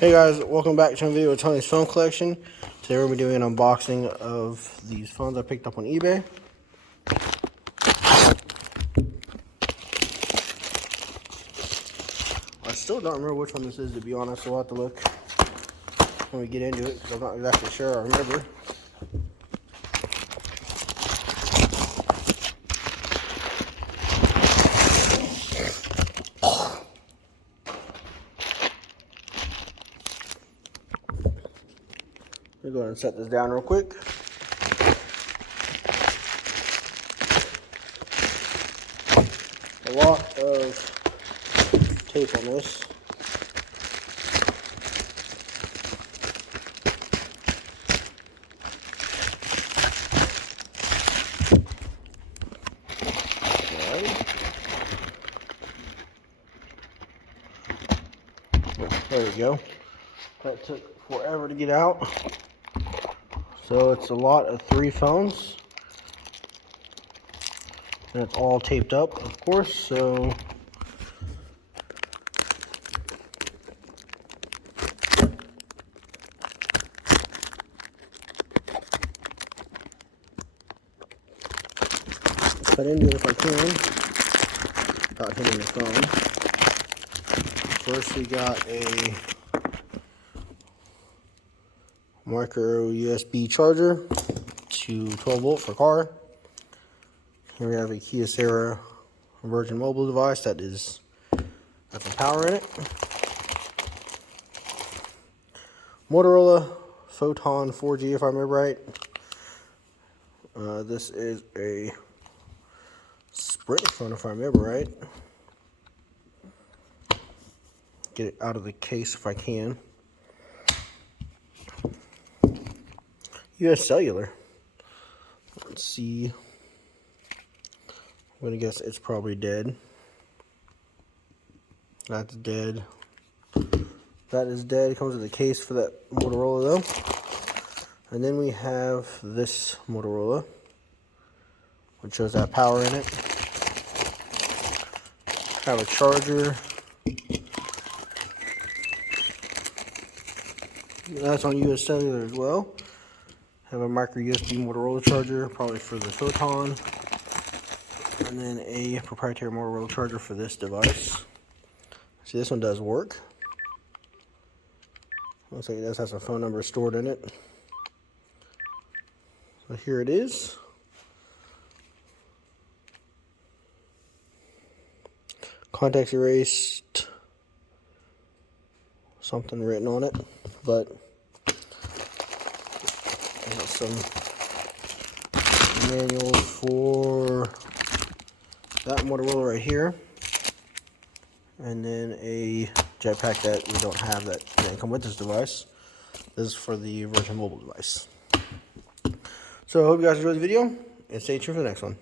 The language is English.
Hey guys, welcome back to a video of Tony's phone collection. Today we're going to be doing an unboxing of these phones I picked up on eBay. I still don't remember which one this is, to be honest, so we'll have to look when we get into it, because I'm not exactly sure I remember. Let me go ahead and set this down real quick. A lot of tape on this. There we go. That took forever to get out. So it's a lot of 3 phones. And it's all taped up, of course, so cut into it if I can without hitting the phone. First we got a micro USB charger to 12 volt for car. Here we have a Kyocera Virgin Mobile device that has some power in it. Motorola Photon 4G, if I remember right. This is a Sprint phone, if I remember right. Get it out of the case if I can. US Cellular. Let's see. I'm gonna guess it's probably dead. That's dead. That is dead. It comes with a case for that Motorola though. And then we have this Motorola, which shows that power in it. Have a charger. That's on US Cellular as well. Have a micro USB Motorola charger, probably for the Photon. And then a proprietary Motorola charger for this device. See, this one does work. Looks like it does have some phone numbers stored in it. So here it is. Contacts erased. Something written on it, but there's some manuals for that Motorola right here, and then a jetpack that we don't have that didn't come with this device. This is for the Virgin Mobile device. So I hope you guys enjoyed the video, and stay tuned for the next one.